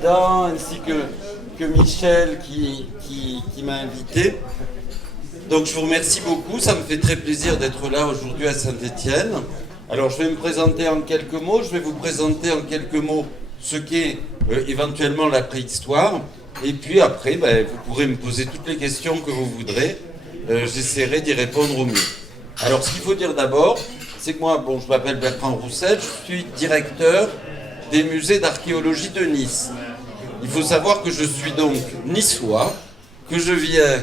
Président, ainsi que Michel qui m'a invité. Donc je vous remercie beaucoup, ça me fait très plaisir d'être là aujourd'hui à Saint-Étienne. Alors je vais me présenter en quelques mots, je vais vous présenter en quelques mots ce qu'est éventuellement la préhistoire. Et puis après, vous pourrez me poser toutes les questions que vous voudrez. J'essaierai d'y répondre au mieux. Alors ce qu'il faut dire d'abord, c'est que moi, je m'appelle Bertrand Roussel, je suis directeur des musées d'archéologie de Nice. Il faut savoir que je suis donc niçois, que je viens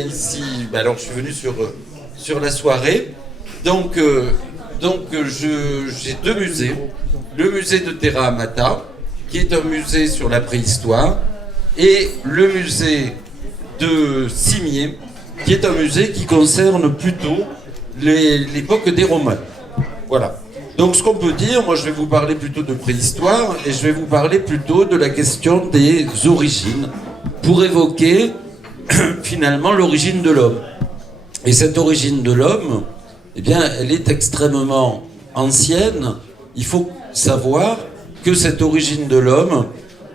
ici, alors je suis venu sur la soirée. Donc j'ai deux musées. Le musée de Terra Amata, qui est un musée sur la préhistoire, et le musée de Cimiez, qui est un musée qui concerne plutôt l'époque des Romains. Voilà. Donc ce qu'on peut dire, moi je vais vous parler plutôt de préhistoire, et je vais vous parler plutôt de la question des origines, pour évoquer finalement l'origine de l'homme. Et cette origine de l'homme, eh bien, elle est extrêmement ancienne. Il faut savoir que cette origine de l'homme,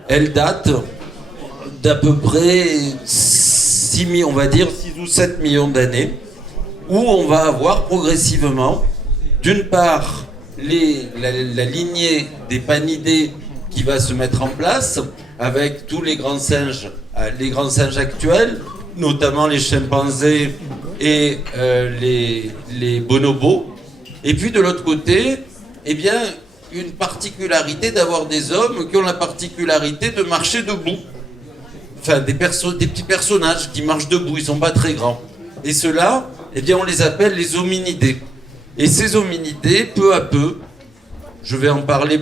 elle date d'à peu près 6 ou 7 millions d'années, où on va avoir progressivement, d'une part, la lignée des panidés qui va se mettre en place, avec tous les grands singes actuels, notamment les chimpanzés et les bonobos. Et puis de l'autre côté, eh bien, une particularité d'avoir des hommes qui ont la particularité de marcher debout. Enfin, des petits personnages qui marchent debout, ils ne sont pas très grands. Et ceux-là, eh bien, on les appelle les hominidés. Et ces hominidés, peu à peu, je vais en parler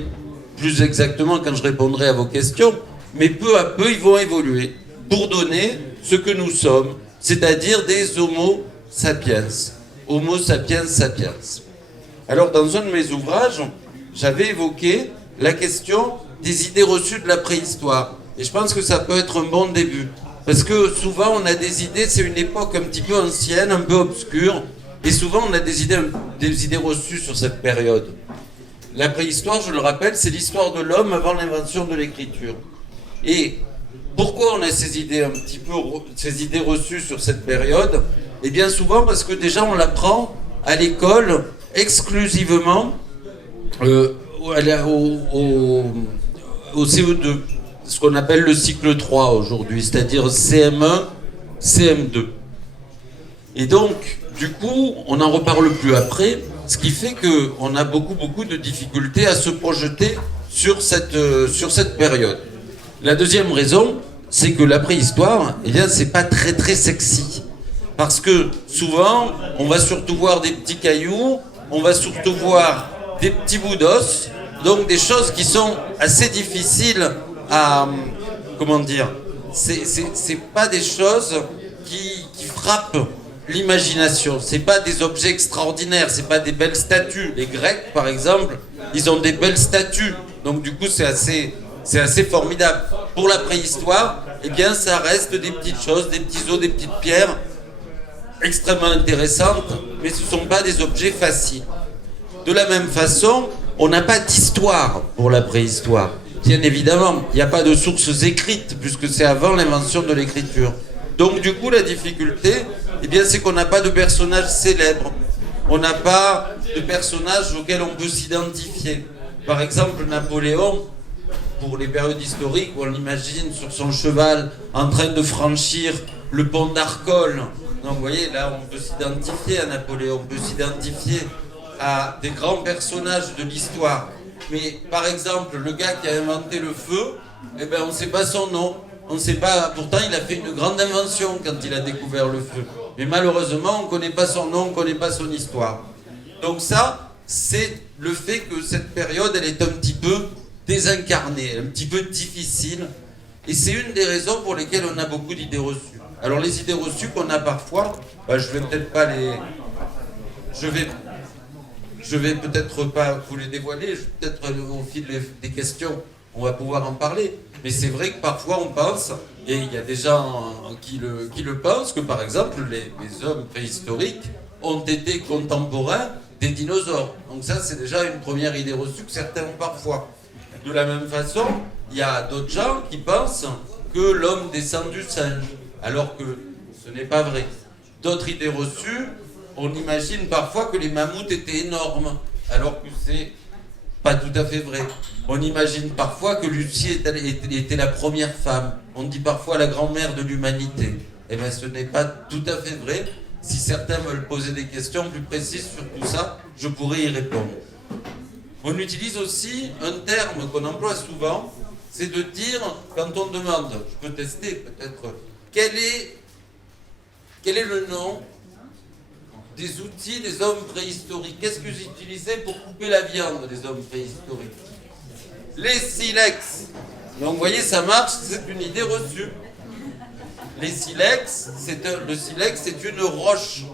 plus exactement quand je répondrai à vos questions, mais peu à peu, ils vont évoluer pour donner ce que nous sommes, c'est-à-dire des Homo sapiens. Homo sapiens sapiens. Alors, dans un de mes ouvrages, j'avais évoqué la question des idées reçues de la préhistoire. Et je pense que ça peut être un bon début. Parce que souvent, on a des idées, c'est une époque un petit peu ancienne, un peu obscure, et souvent, on a des idées reçues sur cette période. La préhistoire, je le rappelle, c'est l'histoire de l'homme avant l'invention de l'écriture. Et pourquoi on a ces idées reçues sur cette période? Eh bien souvent parce que déjà on l'apprend à l'école exclusivement au CE2, ce qu'on appelle le cycle 3 aujourd'hui, c'est-à-dire CM1, CM2. Et donc, du coup, on n'en reparle plus après, ce qui fait qu'on a beaucoup de difficultés à se projeter sur cette période. La deuxième raison, c'est que la préhistoire, eh bien, c'est pas très très sexy. Parce que souvent, on va surtout voir des petits cailloux, on va surtout voir des petits bouts d'os, donc des choses qui sont assez difficiles à... Comment dire? C'est pas des choses qui frappent l'imagination. C'est pas des objets extraordinaires, c'est pas des belles statues. Les Grecs, par exemple, ils ont des belles statues. Donc du coup, c'est assez formidable. Pour la préhistoire, eh bien, ça reste des petites choses, des petits os, des petites pierres extrêmement intéressantes, mais ce ne sont pas des objets faciles. De la même façon, on n'a pas d'histoire pour la préhistoire. Bien évidemment, il n'y a pas de sources écrites, puisque c'est avant l'invention de l'écriture. Donc du coup, la difficulté, eh bien, c'est qu'on n'a pas de personnages célèbres. On n'a pas de personnages auxquels on peut s'identifier. Par exemple, Napoléon, pour les périodes historiques, on l'imagine sur son cheval en train de franchir le pont d'Arcole. Donc vous voyez, là, on peut s'identifier à Napoléon, on peut s'identifier à des grands personnages de l'histoire. Mais par exemple, le gars qui a inventé le feu, eh ben, on ne sait pas son nom. On ne sait pas, pourtant il a fait une grande invention quand il a découvert le feu. Mais malheureusement, on ne connaît pas son nom, on ne connaît pas son histoire. Donc ça, c'est le fait que cette période, elle est un petit peu désincarnée, un petit peu difficile. Et c'est une des raisons pour lesquelles on a beaucoup d'idées reçues. Alors les idées reçues qu'on a parfois, je vais peut-être pas les... Je vais peut-être pas vous les dévoiler, peut-être au fil des questions, on va pouvoir en parler. Mais c'est vrai que parfois on pense, et il y a des gens qui le pensent, que par exemple les hommes préhistoriques ont été contemporains des dinosaures. Donc ça c'est déjà une première idée reçue que certains ont parfois. De la même façon, il y a d'autres gens qui pensent que l'homme descend du singe, alors que ce n'est pas vrai. D'autres idées reçues, on imagine parfois que les mammouths étaient énormes, alors que c'est pas tout à fait vrai. On imagine parfois que Lucie était la première femme. On dit parfois la grand-mère de l'humanité. Eh bien, ce n'est pas tout à fait vrai. Si certains veulent poser des questions plus précises sur tout ça, je pourrais y répondre. On utilise aussi un terme qu'on emploie souvent, c'est de dire, quand on demande, je peux tester peut-être, quel est le nom des outils des hommes préhistoriques? Qu'est-ce que j'utilisais pour couper la viande des hommes préhistoriques? Les silex. Donc vous voyez, ça marche, c'est une idée reçue. Les silex, le silex, c'est une roche.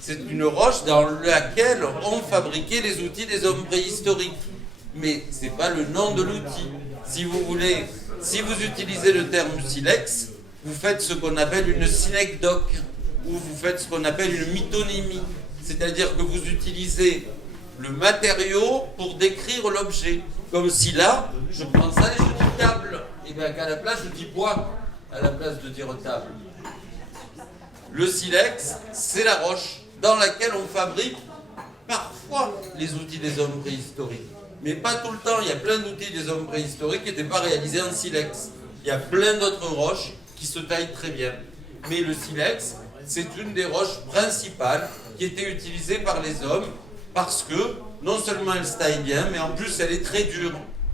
C'est une roche dans laquelle on fabriquait les outils des hommes préhistoriques. Mais ce n'est pas le nom de l'outil. Si vous voulez, si vous utilisez le terme silex, vous faites ce qu'on appelle une synecdoque, ou vous faites ce qu'on appelle une mythonymie. C'est-à-dire que vous utilisez le matériau pour décrire l'objet. Comme si là, je prends ça et je dis table. Et bien qu'à la place, je dis bois, à la place de dire table. Le silex, c'est la roche dans laquelle on fabrique parfois les outils des hommes préhistoriques. Mais pas tout le temps. Il y a plein d'outils des hommes préhistoriques qui n'étaient pas réalisés en silex. Il y a plein d'autres roches qui se taillent très bien. Mais le silex, c'est une des roches principales qui était utilisée par les hommes parce que non seulement elle se taille bien, mais en plus elle est très dure.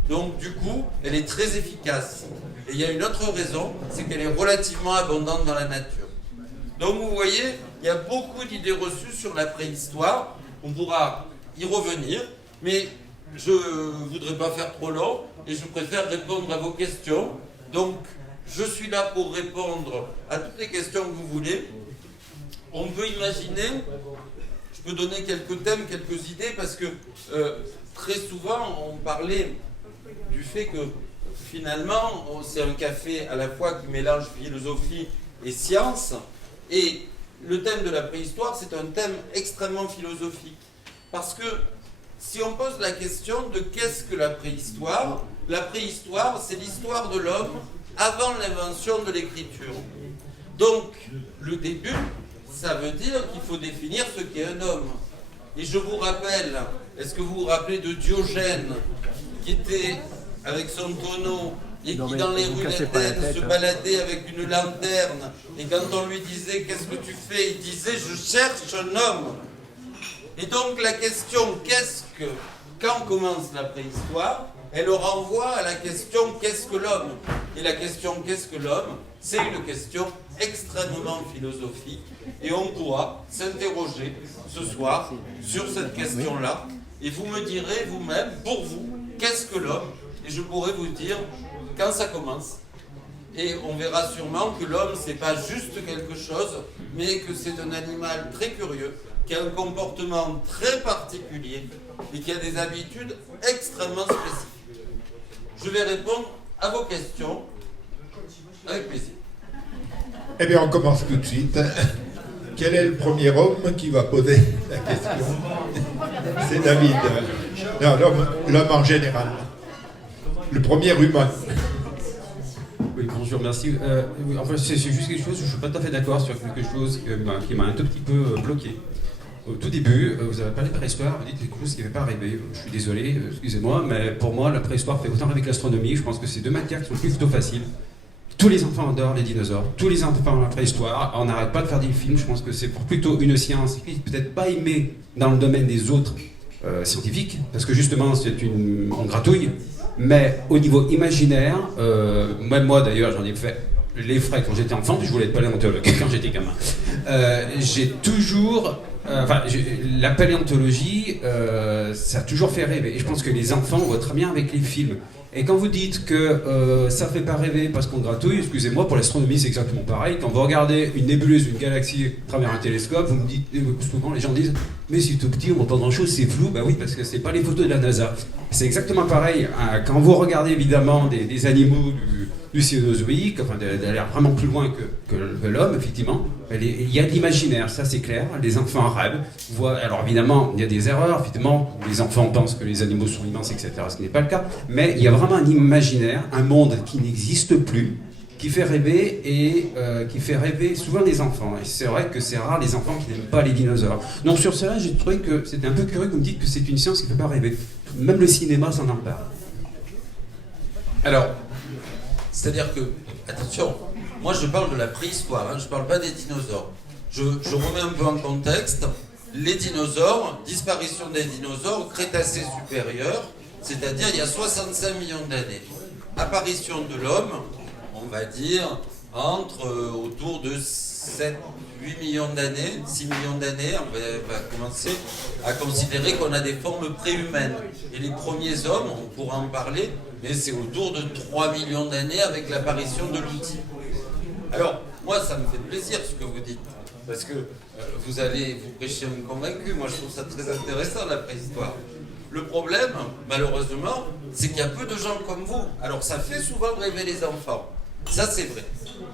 Donc du coup, elle est très efficace. Et il y a une autre raison, c'est qu'elle est relativement abondante dans la nature. Donc vous voyez, il y a beaucoup d'idées reçues sur la préhistoire. On pourra y revenir, mais je ne voudrais pas faire trop long et je préfère répondre à vos questions. Donc je suis là pour répondre à toutes les questions que vous voulez. On peut imaginer, je peux donner quelques thèmes, quelques idées, parce que très souvent on parlait du fait que finalement c'est un café à la fois qui mélange philosophie et science, et le thème de la préhistoire c'est un thème extrêmement philosophique, parce que si on pose la question de qu'est-ce que la préhistoire c'est l'histoire de l'homme avant l'invention de l'écriture. Donc le début, ça veut dire qu'il faut définir ce qu'est un homme. Et je vous rappelle, est-ce que vous vous rappelez de Diogène, qui était avec son tonneau et qui dans les rues d'Athènes se baladait avec une lanterne, et quand on lui disait « qu'est-ce que tu fais ?» il disait « je cherche un homme ». Et donc la question quand commence la préhistoire, elle renvoie à la question « qu'est-ce que l'homme ?» Et la question « qu'est-ce que l'homme ?» c'est une question extrêmement philosophique, et on pourra s'interroger ce soir sur cette question-là, et vous me direz vous-même, pour vous, qu'est-ce que l'homme? Et je pourrai vous dire quand ça commence. Et on verra sûrement que l'homme, c'est pas juste quelque chose, mais que c'est un animal très curieux, qui a un comportement très particulier, et qui a des habitudes extrêmement spécifiques. Je vais répondre à vos questions avec plaisir. Eh bien, on commence tout de suite. Quel est le premier homme qui va poser la question? C'est David. Non, l'homme en général. Le premier humain. Oui, bonjour, merci. En fait, c'est juste quelque chose, je ne suis pas tout à fait d'accord sur quelque chose qui m'a un tout petit peu bloqué. Au tout début, vous avez parlé de préhistoire, vous dites quelque chose qui n'avait pas arrivé. Je suis désolé, excusez-moi, mais pour moi, la préhistoire fait autant avec l'astronomie. Je pense que c'est deux matières qui sont plutôt faciles. Tous les enfants adorent les dinosaures, tous les enfants la préhistoire, on n'arrête pas de faire des films, je pense que c'est plutôt une science qui peut-être pas aimée dans le domaine des autres scientifiques, parce que justement on gratouille, mais au niveau imaginaire, même moi d'ailleurs j'en ai fait les frais quand j'étais enfant, puis je voulais être paléontologue quand j'étais gamin. J'ai toujours... la paléontologie, ça a toujours fait rêver, et je pense que les enfants voient très bien avec les films. Et quand vous dites que ça ne fait pas rêver parce qu'on gratouille, excusez-moi, pour l'astronomie c'est exactement pareil. Quand vous regardez une nébuleuse, une galaxie à travers un télescope, vous me dites, souvent les gens disent « mais c'est tout petit, on ne voit pas grand-chose, c'est flou ». Bah oui, parce que ce n'est pas les photos de la NASA. C'est exactement pareil. Quand vous regardez évidemment des animaux du Cénozoïque, enfin d'aller vraiment plus loin que l'homme, effectivement. Il y a de l'imaginaire, ça c'est clair. Les enfants rêvent. Alors évidemment, il y a des erreurs. Évidemment, les enfants pensent que les animaux sont immenses, etc., ce qui n'est pas le cas. Mais il y a vraiment un imaginaire, un monde qui n'existe plus, qui fait rêver et qui fait rêver souvent les enfants. Et c'est vrai que c'est rare les enfants qui n'aiment pas les dinosaures. Donc sur cela, j'ai trouvé que c'était un peu curieux que vous me dites que c'est une science qui ne fait pas rêver. Même le cinéma s'en empare. Alors, c'est-à-dire que, attention, moi je parle de la préhistoire, je ne parle pas des dinosaures. Je remets un peu en contexte. Les dinosaures, disparition des dinosaures, Crétacé supérieur, c'est-à-dire il y a 65 millions d'années. Apparition de l'homme, on va dire, autour de 7, 8 millions d'années, 6 millions d'années, on va commencer à considérer qu'on a des formes préhumaines. Et les premiers hommes, on pourra en parler, mais c'est autour de 3 millions d'années avec l'apparition de l'outil. Alors, moi, ça me fait plaisir ce que vous dites, parce que vous allez vous prêcher un convaincu. Moi, je trouve ça très intéressant, la préhistoire. Le problème, malheureusement, c'est qu'il y a peu de gens comme vous. Alors, ça fait souvent rêver les enfants. Ça, c'est vrai.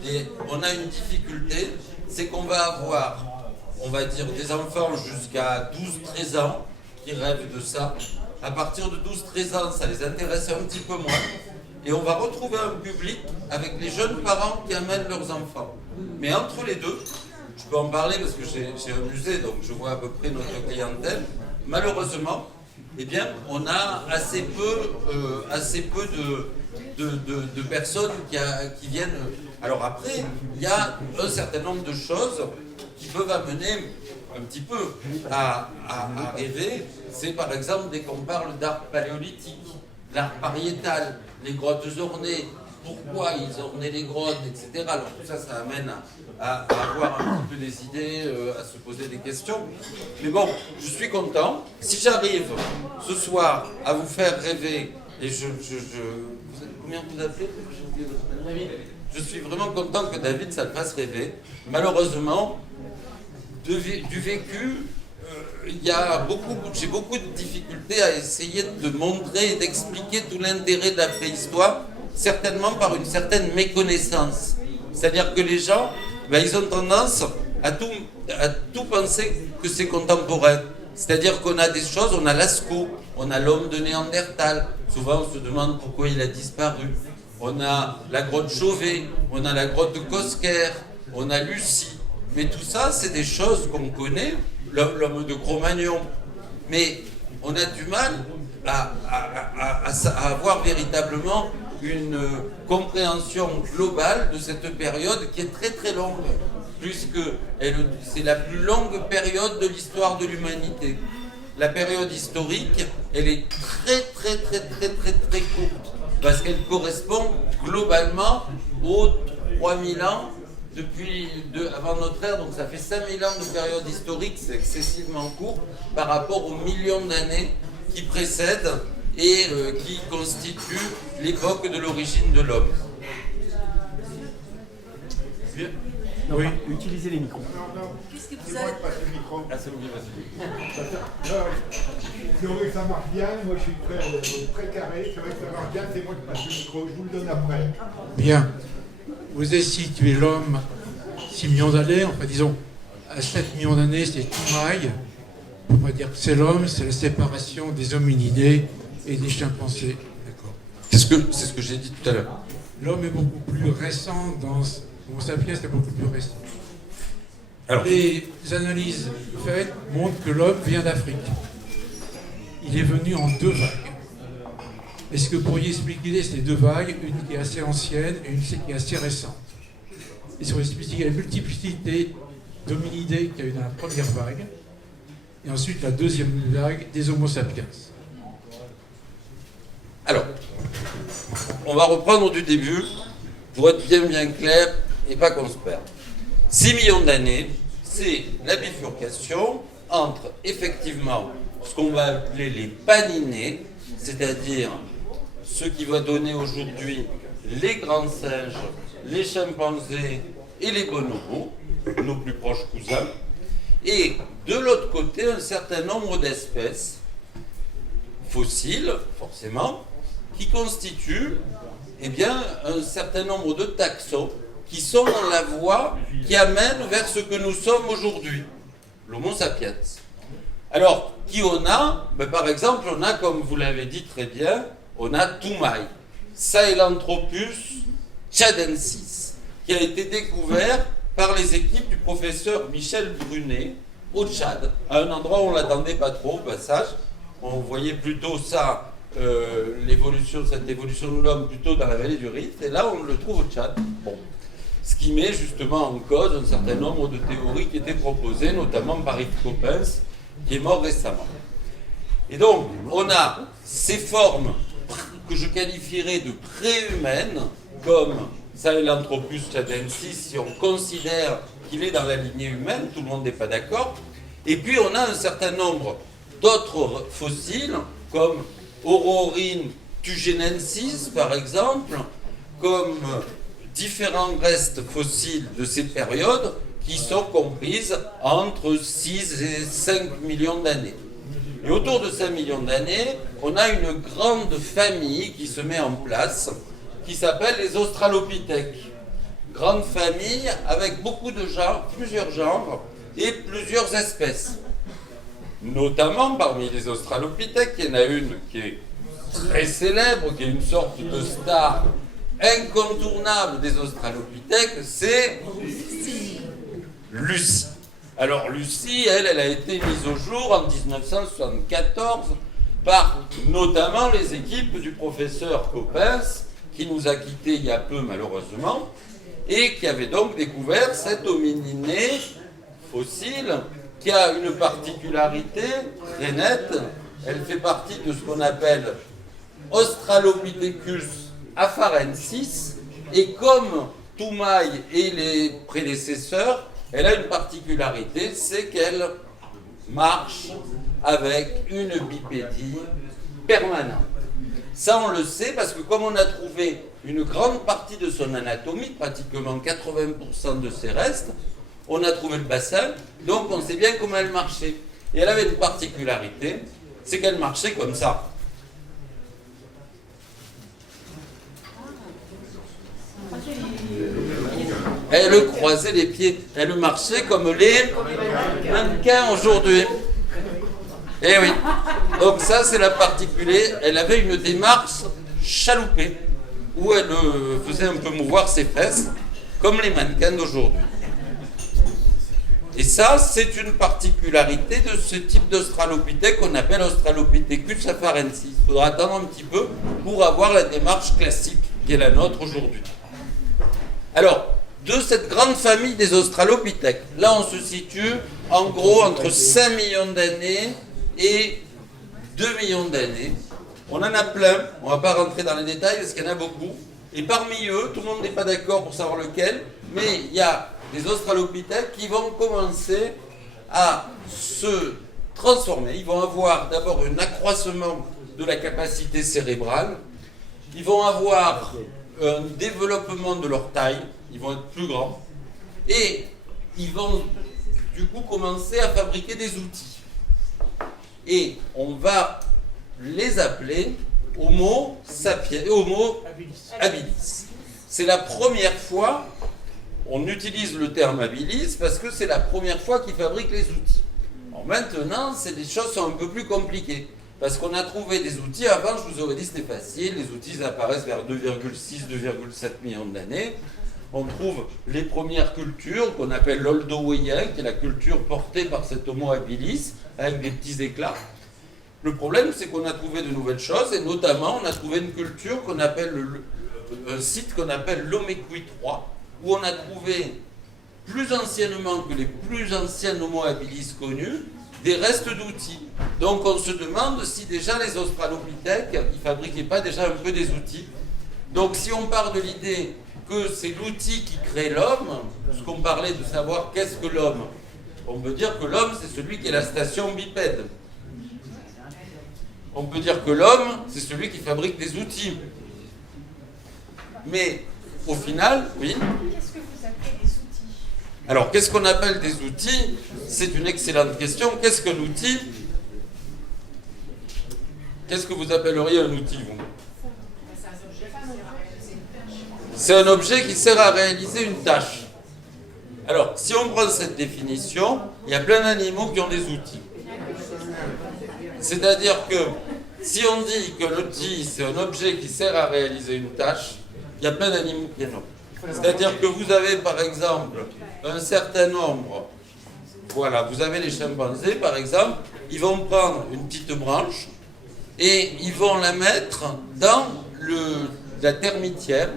Et on a une difficulté, c'est qu'on va avoir, on va dire, des enfants jusqu'à 12-13 ans qui rêvent de ça. À partir de 12-13 ans, ça les intéresse un petit peu moins. Et on va retrouver un public avec les jeunes parents qui amènent leurs enfants. Mais entre les deux, je peux en parler parce que j'ai un musée, donc je vois à peu près notre clientèle. Malheureusement, eh bien, on a assez peu de personnes qui viennent. Alors après, il y a un certain nombre de choses qui peuvent amener un petit peu à rêver. C'est par exemple dès qu'on parle d'art paléolithique, l'art pariétal, les grottes ornées, pourquoi ils ornaient les grottes, etc. Alors tout ça, ça amène à avoir un petit peu des idées, à se poser des questions. Mais bon, je suis content. Si j'arrive ce soir à vous faire rêver, et combien vous appelez ? Je suis vraiment content que David, ça le fasse rêver. Malheureusement, du vécu, j'ai beaucoup de difficultés à essayer de montrer et d'expliquer tout l'intérêt de la préhistoire, certainement par une certaine méconnaissance. C'est-à-dire que les gens, ils ont tendance à tout penser que c'est contemporain. C'est-à-dire qu'on a des choses, on a Lascaux, on a l'homme de Néandertal. Souvent, on se demande pourquoi il a disparu. On a la grotte Chauvet, on a la grotte de Cosquer, on a Lucie. Mais tout ça, c'est des choses qu'on connaît, l'homme de Cro-Magnon. Mais on a du mal à avoir véritablement une compréhension globale de cette période qui est très très longue, puisque c'est la plus longue période de l'histoire de l'humanité. La période historique, elle est très très très très très très courte, parce qu'elle correspond globalement aux 3000 ans avant notre ère, donc ça fait 5000 ans de période historique, c'est excessivement court par rapport aux millions d'années qui précèdent et qui constituent l'époque de l'origine de l'homme. Oui, utilisez les micros. Qu'est-ce que vous allez passer le micro? Ah, c'est bon, vas-y. C'est vrai que ça marche bien, moi je suis très carré, c'est vrai que ça marche bien, c'est moi qui passe le micro, je vous le donne après. Bien. Vous avez situé l'homme 6 millions d'années, enfin disons, à 7 millions d'années, c'est Toumaï. On va dire que c'est l'homme, c'est la séparation des hominidés et des chimpanzés. D'accord. C'est ce que j'ai dit tout à l'heure. L'homme est beaucoup plus récent dans... Homo sapiens est beaucoup plus récent. Alors, les analyses faites montrent que l'homme vient d'Afrique. Il est venu en 2 vagues. Est-ce que vous pourriez expliquer ces 2 vagues, une qui est assez ancienne et une qui est assez récente? Et si vous expliquer la multiplicité d'hominidés qu'il y a eu dans la première vague, et ensuite la deuxième vague des Homo sapiens. Alors, on va reprendre du début pour être bien clair et pas qu'on se perde. 6 millions d'années, c'est la bifurcation entre effectivement ce qu'on va appeler les paninés, c'est-à-dire ce qui va donner aujourd'hui les grands singes, les chimpanzés et les bonobos, nos plus proches cousins, et de l'autre côté un certain nombre d'espèces fossiles, forcément, qui constituent eh bien, un certain nombre de taxons qui sont dans la voie qui amène vers ce que nous sommes aujourd'hui, l'Homo sapiens. Alors, qui on a? Par exemple, on a, comme vous l'avez dit très bien, on a Toumaï, Sahelanthropus tchadensis, qui a été découvert par les équipes du professeur Michel Brunet au Tchad, à un endroit où on ne l'attendait pas trop, au passage. On voyait plutôt ça, cette évolution de l'homme, plutôt dans la vallée du Rift, et là on le trouve au Tchad. Bon. Ce qui met justement en cause un certain nombre de théories qui étaient proposées, notamment par Yves Coppens, qui est mort récemment. Et donc, on a ces formes que je qualifierais de préhumaines, comme Sahelanthropus tchadensis, si on considère qu'il est dans la lignée humaine, tout le monde n'est pas d'accord. Et puis, on a un certain nombre d'autres fossiles, comme Ororhyn tugenensis, par exemple, comme différents restes fossiles de ces périodes qui sont comprises entre 6 et 5 millions d'années. Et autour de 5 millions d'années, on a une grande famille qui se met en place, qui s'appelle les Australopithèques. Grande famille avec beaucoup de genres, plusieurs genres et plusieurs espèces. Notamment parmi les Australopithèques, il y en a une qui est très célèbre, qui est une sorte de star incontournable des Australopithèques, c'est Lucie. Alors Lucie, elle a été mise au jour en 1974 par notamment les équipes du professeur Coppens, qui nous a quittés il y a peu malheureusement, et qui avait donc découvert cette homininée fossile qui a une particularité très nette. Elle fait partie de ce qu'on appelle Australopithecus afarensis, et comme Toumaï et les prédécesseurs, elle a une particularité, c'est qu'elle marche avec une bipédie permanente. Ça, on le sait parce que comme on a trouvé une grande partie de son anatomie, pratiquement 80% de ses restes, on a trouvé le bassin, donc on sait bien comment elle marchait. Et elle avait une particularité, c'est qu'elle marchait comme ça. Elle croisait les pieds, elle marchait comme les mannequins aujourd'hui. Eh oui, donc ça c'est la particularité, elle avait une démarche chaloupée, où elle faisait un peu mouvoir ses fesses, comme les mannequins d'aujourd'hui. Et ça, c'est une particularité de ce type d'Australopithèque qu'on appelle Australopithecus afarensis. Il faudra attendre un petit peu pour avoir la démarche classique qui est la nôtre aujourd'hui. Alors, de cette grande famille des Australopithèques, là on se situe en gros entre 5 millions d'années et 2 millions d'années. On en a plein, on ne va pas rentrer dans les détails parce qu'il y en a beaucoup. Et parmi eux, tout le monde n'est pas d'accord pour savoir lequel, mais il y a des Australopithèques qui vont commencer à se transformer. Ils vont avoir d'abord un accroissement de la capacité cérébrale, ils vont avoir un développement de leur taille, ils vont être plus grands, et ils vont du coup commencer à fabriquer des outils. Et on va les appeler Homo sapiens, Homo habilis. C'est la première fois, on utilise le terme habilis parce que c'est la première fois qu'ils fabriquent les outils. Alors maintenant, les choses sont un peu plus compliquées. Parce qu'on a trouvé des outils, avant je vous aurais dit c'était facile, les outils apparaissent vers 2,6-2,7 millions d'années. On trouve les premières cultures qu'on appelle l'Oldowien, qui est la culture portée par cet Homo habilis, avec des petits éclats. Le problème, c'est qu'on a trouvé de nouvelles choses, et notamment on a trouvé une culture qu'on appelle, un site qu'on appelle l'Omequi 3, où on a trouvé, plus anciennement que les plus anciens Homo habilis connus, des restes d'outils. Donc on se demande si déjà les Australopithèques, ils ne fabriquaient pas déjà un peu des outils. Donc si on part de l'idée que c'est l'outil qui crée l'homme, ce qu'on parlait de savoir qu'est-ce que l'homme, on peut dire que l'homme c'est celui qui est la station bipède. On peut dire que l'homme c'est celui qui fabrique des outils. Mais au final, oui. Qu'est-ce que vous appelez des outils? Alors, qu'est-ce qu'on appelle des outils? C'est une excellente question. Qu'est-ce qu'un outil? Qu'est-ce que vous appelleriez un outil, vous? c'est un objet qui sert à réaliser une tâche. Alors, si on prend cette définition, il y a plein d'animaux qui ont des outils. C'est-à-dire que si on dit que l'outil, c'est un objet qui sert à réaliser une tâche, il y a plein d'animaux qui en ont. C'est-à-dire que vous avez, par exemple, un certain nombre, voilà, vous avez les chimpanzés, par exemple, ils vont prendre une petite branche et ils vont la mettre dans la termitière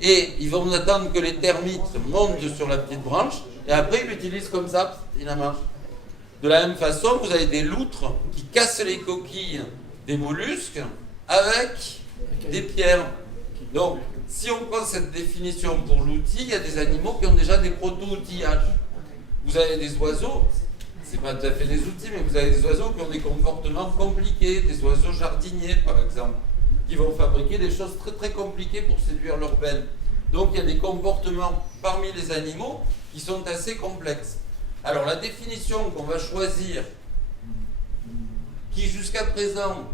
et ils vont attendre que les termites montent sur la petite branche et après ils l'utilisent comme ça, ils la mangent. De la même façon, vous avez des loutres qui cassent les coquilles des mollusques avec des pierres. Donc, si on prend cette définition pour l'outil, il y a des animaux qui ont déjà des proto-outillages. Vous avez des oiseaux, c'est pas tout à fait des outils, mais vous avez des oiseaux qui ont des comportements compliqués, des oiseaux jardiniers par exemple, qui vont fabriquer des choses très très compliquées pour séduire leurs belles. Donc il y a des comportements parmi les animaux qui sont assez complexes. Alors la définition qu'on va choisir, qui jusqu'à présent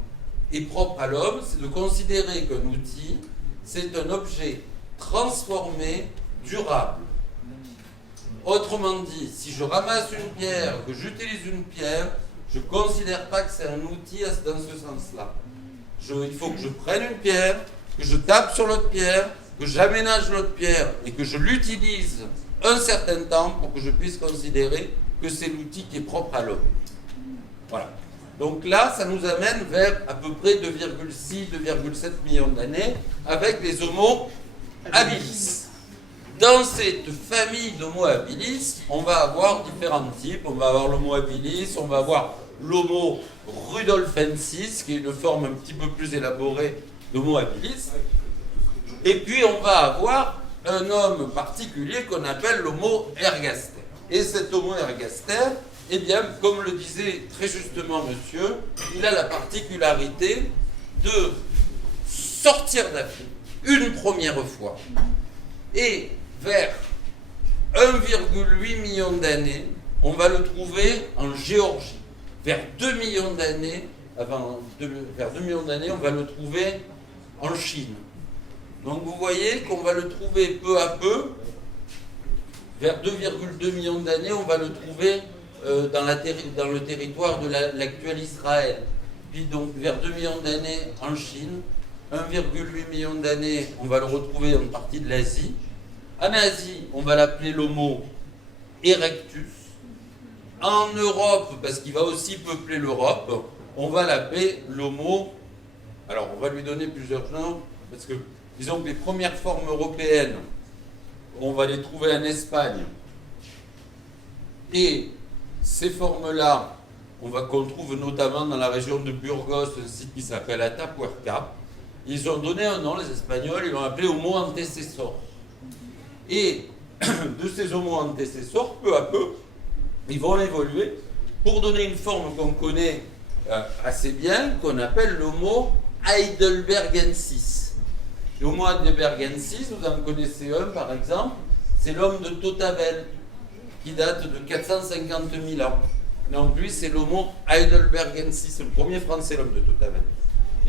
est propre à l'homme, c'est de considérer qu'un outil, c'est un objet transformé, durable. Autrement dit, si je ramasse une pierre, que j'utilise une pierre, je ne considère pas que c'est un outil dans ce sens-là. Il faut que je prenne une pierre, que je tape sur l'autre pierre, que j'aménage l'autre pierre et que je l'utilise un certain temps pour que je puisse considérer que c'est l'outil qui est propre à l'homme. Voilà. Donc là, ça nous amène vers à peu près 2,6-2,7 millions d'années avec les Homo habilis. Dans cette famille d'Homo habilis, on va avoir différents types. On va avoir l'Homo habilis, on va avoir l'Homo rudolfensis, qui est une forme un petit peu plus élaborée d'Homo habilis. Et puis on va avoir un homme particulier qu'on appelle l'Homo ergaster. Et cet Homo ergaster, eh bien, comme le disait très justement monsieur, il a la particularité de sortir d'Afrique une première fois. Et vers 1,8 million d'années, on va le trouver en Géorgie. Vers 2 millions d'années, vers 2 millions d'années, on va le trouver en Chine. Donc vous voyez qu'on va le trouver peu à peu. Vers 2,2 millions d'années, on va le trouver dans le territoire de l'actuel Israël. Puis donc vers 2 millions d'années en Chine. 1,8 million d'années, on va le retrouver dans une partie de l'Asie. En Asie, on va l'appeler l'Homo erectus. En Europe, parce qu'il va aussi peupler l'Europe, on va l'appeler l'Homo. Alors, on va lui donner plusieurs noms, parce que, disons que les premières formes européennes, on va les trouver en Espagne. Et ces formes-là, qu'on trouve notamment dans la région de Burgos, un site qui s'appelle Atapuerca. Ils ont donné un nom, les Espagnols, ils l'ont appelé Homo antecessor. Et de ces Homo antecessors, peu à peu, ils vont évoluer pour donner une forme qu'on connaît assez bien, qu'on appelle l'Homo heidelbergensis. L'Homo heidelbergensis, vous en connaissez un par exemple, c'est l'homme de Totabel, qui date de 450 000 ans. Donc lui, c'est l'Homo heidelbergensis, le premier français, l'homme de Totabel.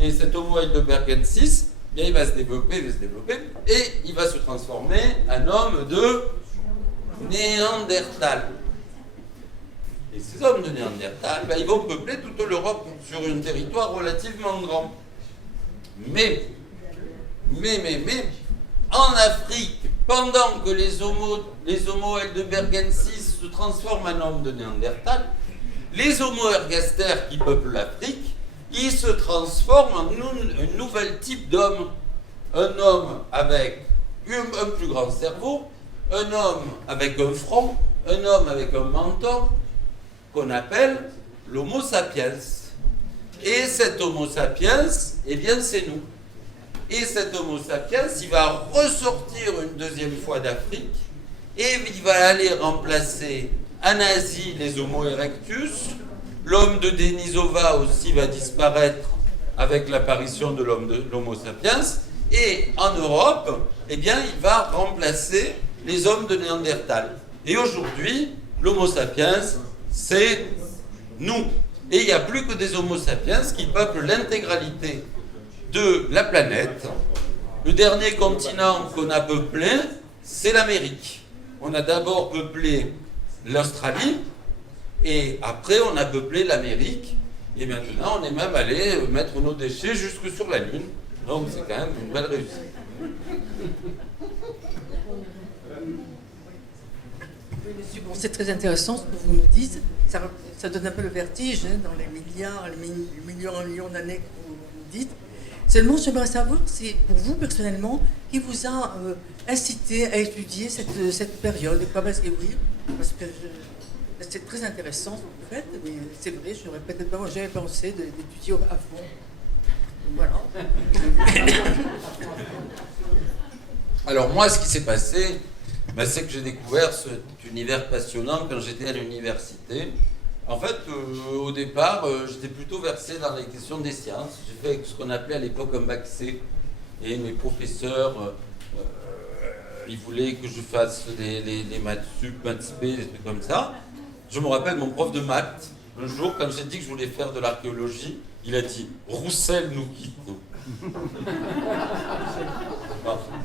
Et cet Homo heidelbergensis, bien, il va se développer, et il va se transformer en homme de Néandertal. Et ces hommes de Néandertal, ben, ils vont peupler toute l'Europe sur un territoire relativement grand. Mais, en Afrique, pendant que les Homo heidelbergensis se transforment en hommes de Néandertal, les Homo ergaster qui peuplent l'Afrique, ils se transforment en un nouvel type d'homme. Un homme avec un plus grand cerveau, un homme avec un front, un homme avec un menton, qu'on appelle l'Homo sapiens. Et cet Homo sapiens, eh bien c'est nous. Et cet Homo sapiens, il va ressortir une deuxième fois d'Afrique, et il va aller remplacer en Asie les Homo erectus. L'homme de Denisova aussi va disparaître avec l'apparition de l'Homo sapiens. Et en Europe, eh bien, il va remplacer les hommes de Néandertal. Et aujourd'hui, l'Homo sapiens, c'est nous. Et il n'y a plus que des Homo sapiens qui peuplent l'intégralité de la planète. Le dernier continent qu'on a peuplé, c'est l'Amérique. On a d'abord peuplé l'Australie, et après on a peuplé l'Amérique, et maintenant on est même allé mettre nos déchets jusque sur la Lune. Donc c'est quand même une belle réussite. Oui, monsieur, bon, c'est très intéressant ce que vous nous dites. Ça donne un peu le vertige hein, dans les milliards, les millions d'années que vous nous dites. Seulement, j'aimerais savoir si, pour vous personnellement, qui vous a incité à étudier cette période. Parce que oui, parce que c'est très intéressant ce que vous faites, mais c'est vrai, je n'aurais peut-être pas jamais pensé d'étudier à fond. Voilà. Alors moi, ce qui s'est passé, c'est que j'ai découvert cet univers passionnant quand j'étais à l'université. En fait, au départ, j'étais plutôt versé dans les questions des sciences. J'ai fait ce qu'on appelait à l'époque un bac C. Et mes professeurs, ils voulaient que je fasse les maths sup, maths spé, des trucs comme ça. Je me rappelle mon prof de maths, un jour, quand j'ai dit que je voulais faire de l'archéologie, il a dit « Roussel nous quitte ».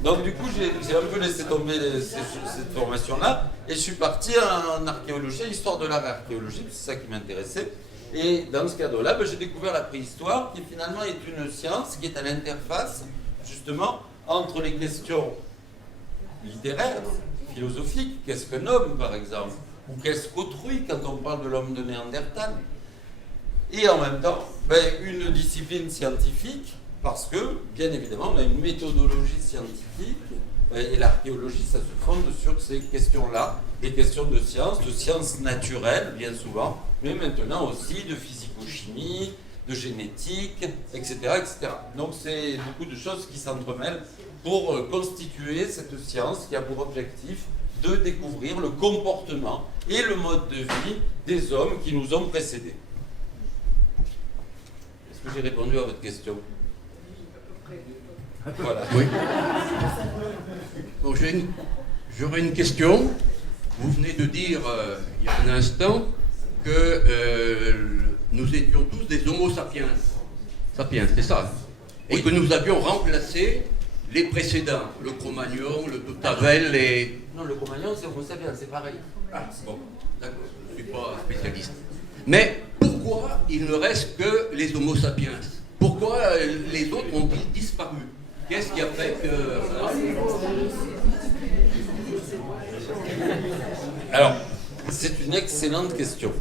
Donc du coup, j'ai un peu laissé tomber cette formation-là et je suis parti en archéologie, histoire de l'art et archéologie, c'est ça qui m'intéressait. Et dans ce cadre-là, j'ai découvert la préhistoire, qui finalement est une science qui est à l'interface, justement, entre les questions littéraires, philosophiques, qu'est-ce qu'un homme, par exemple, ou qu'est-ce qu'autrui quand on parle de l'homme de Néandertal, et en même temps, une discipline scientifique, parce que, bien évidemment, on a une méthodologie scientifique, et l'archéologie, ça se fonde sur ces questions-là, des questions de sciences naturelles, bien souvent, mais maintenant aussi de physico-chimie, de génétique, etc., etc. Donc c'est beaucoup de choses qui s'entremêlent pour constituer cette science qui a pour objectif de découvrir le comportement et le mode de vie des hommes qui nous ont précédés. Est-ce que j'ai répondu à votre question ? Voilà. Oui. Bon, j'aurais une question. Vous venez de dire il y a un instant que nous étions tous des homo sapiens. Sapiens, c'est ça. Et oui. Que nous avions remplacé les précédents, le Cro-Magnon, le Tavel et... Non, le Cro-Magnon, c'est homo sapiens, c'est pareil. Ah, bon, d'accord, je ne suis pas spécialiste. Mais pourquoi il ne reste que les homo sapiens ? Pourquoi les autres ont-ils disparu ? Qu'est-ce qui a fait que... Alors, c'est une excellente question.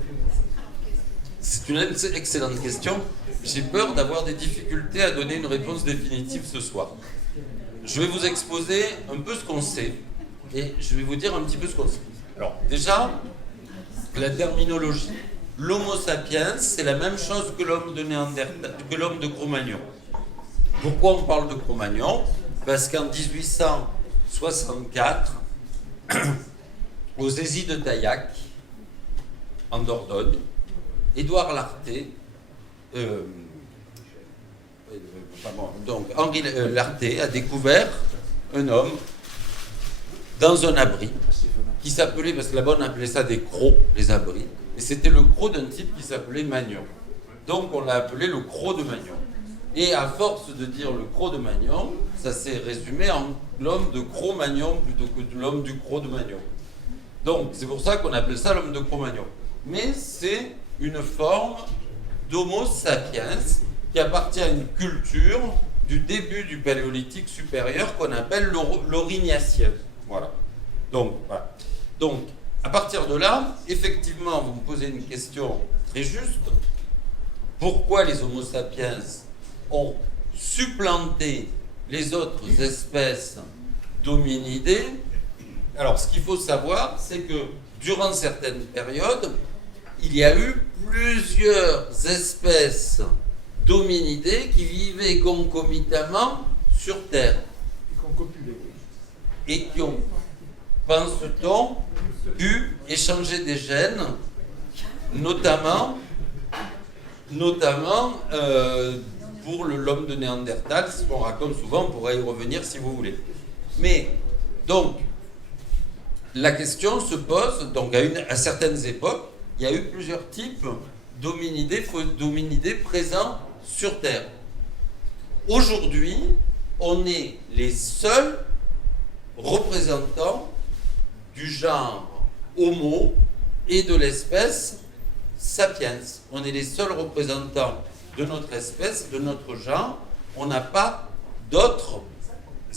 C'est une excellente question. J'ai peur d'avoir des difficultés à donner une réponse définitive ce soir. Je vais vous exposer un peu ce qu'on sait et je vais vous dire un petit peu ce qu'on sait. Alors, déjà, la terminologie. L'homo sapiens, c'est la même chose que l'homme de Néandertal, que l'homme de Cro-Magnon. Pourquoi on parle de Cro-Magnon ? Parce qu'en 1864, aux Aisies de Taillac, en Dordogne, Édouard Lartet, Henri Lartet a découvert un homme dans un abri qui s'appelait, parce que là-bas on appelait ça des crocs, les abris, et c'était le croc d'un type qui s'appelait Magnon. Donc on l'a appelé le croc de Magnon. Et à force de dire le croc de Magnon, ça s'est résumé en l'homme de Cro-Magnon plutôt que l'homme du croc de Magnon. Donc c'est pour ça qu'on appelle ça l'homme de Cro-Magnon. Mais c'est une forme d'homo sapiens qui appartient à une culture du début du Paléolithique supérieur qu'on appelle l'Aurignacien. Voilà. Donc, à partir de là, effectivement, vous me posez une question très juste. Pourquoi les homo sapiens ont supplanté les autres espèces d'hominidés ? Alors, ce qu'il faut savoir, c'est que durant certaines périodes, il y a eu plusieurs espèces d'hominidés qui vivaient concomitamment sur Terre. Et qui ont, pense-t-on, pu échanger des gènes, notamment pour l'homme de Néandertal, c'est ce qu'on raconte souvent, on pourra y revenir si vous voulez. Mais, donc, la question se pose, donc à certaines époques, il y a eu plusieurs types d'hominidés présents sur Terre. Aujourd'hui, on est les seuls représentants du genre Homo et de l'espèce Sapiens. On est les seuls représentants de notre espèce, de notre genre. On n'a pas d'autres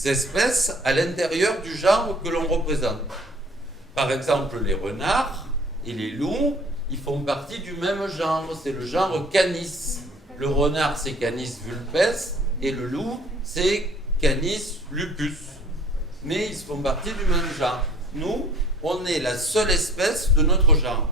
espèces à l'intérieur du genre que l'on représente. Par exemple, les renards et les loups, ils font partie du même genre. C'est le genre Canis. Le renard, c'est Canis vulpes, et le loup, c'est Canis lupus. Mais ils font partie du même genre. Nous, on est la seule espèce de notre genre.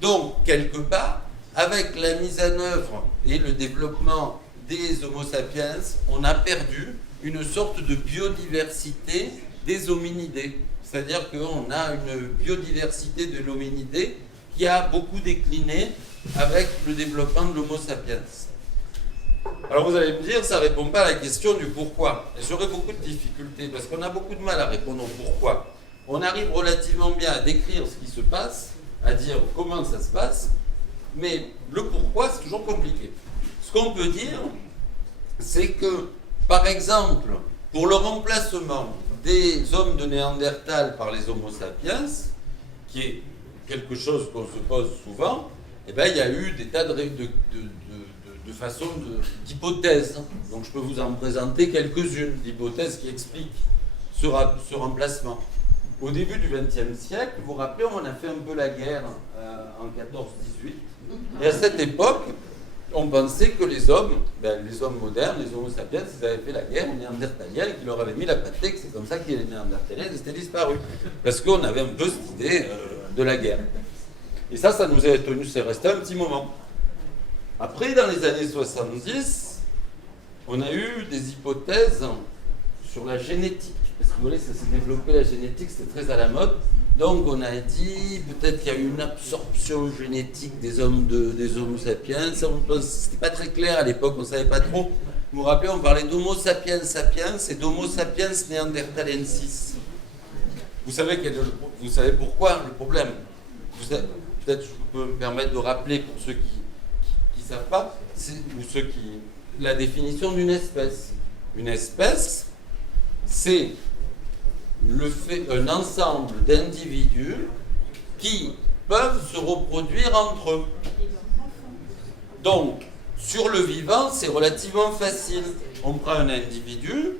Donc, quelque part, avec la mise en œuvre et le développement des Homo sapiens, on a perdu une sorte de biodiversité des hominidés. C'est-à-dire qu'on a une biodiversité de l'hominidé qui a beaucoup décliné avec le développement de l'Homo sapiens. Alors vous allez me dire, ça ne répond pas à la question du pourquoi. Et j'aurais beaucoup de difficultés, parce qu'on a beaucoup de mal à répondre au pourquoi. On arrive relativement bien à décrire ce qui se passe, à dire comment ça se passe, mais le pourquoi, c'est toujours compliqué. Ce qu'on peut dire, c'est que, par exemple, pour le remplacement des hommes de Néandertal par les Homo sapiens, qui est quelque chose qu'on se pose souvent, eh ben, il y a eu des tas de façons d'hypothèses. Donc je peux vous en présenter quelques-unes d'hypothèses qui expliquent ce remplacement. Au début du XXe siècle, vous vous rappelez, on a fait un peu la guerre en 14-18. Et à cette époque, on pensait que les hommes modernes, les Homo sapiens, ils avaient fait la guerre aux Néandertaliens et qu'ils leur avaient mis la pâtée, que c'est comme ça que les Néandertaliens étaient disparus. Parce qu'on avait un peu cette idée de la guerre. Et ça nous est tenu, c'est resté un petit moment. Après, dans les années 70, on a eu des hypothèses sur la génétique. Parce que vous voyez, ça s'est développé, la génétique, c'était très à la mode. Donc on a dit, peut-être qu'il y a eu une absorption génétique des Homo sapiens. C'était pas très clair à l'époque, on ne savait pas trop. Vous vous rappelez, on parlait d'Homo sapiens sapiens et d'Homo sapiens néanderthalensis. Vous savez pourquoi le problème. Peut-être je peux me permettre de rappeler pour ceux qui ne savent pas, la définition d'une espèce. Une espèce, c'est un ensemble d'individus qui peuvent se reproduire entre eux. Donc, sur le vivant, c'est relativement facile. On prend un individu,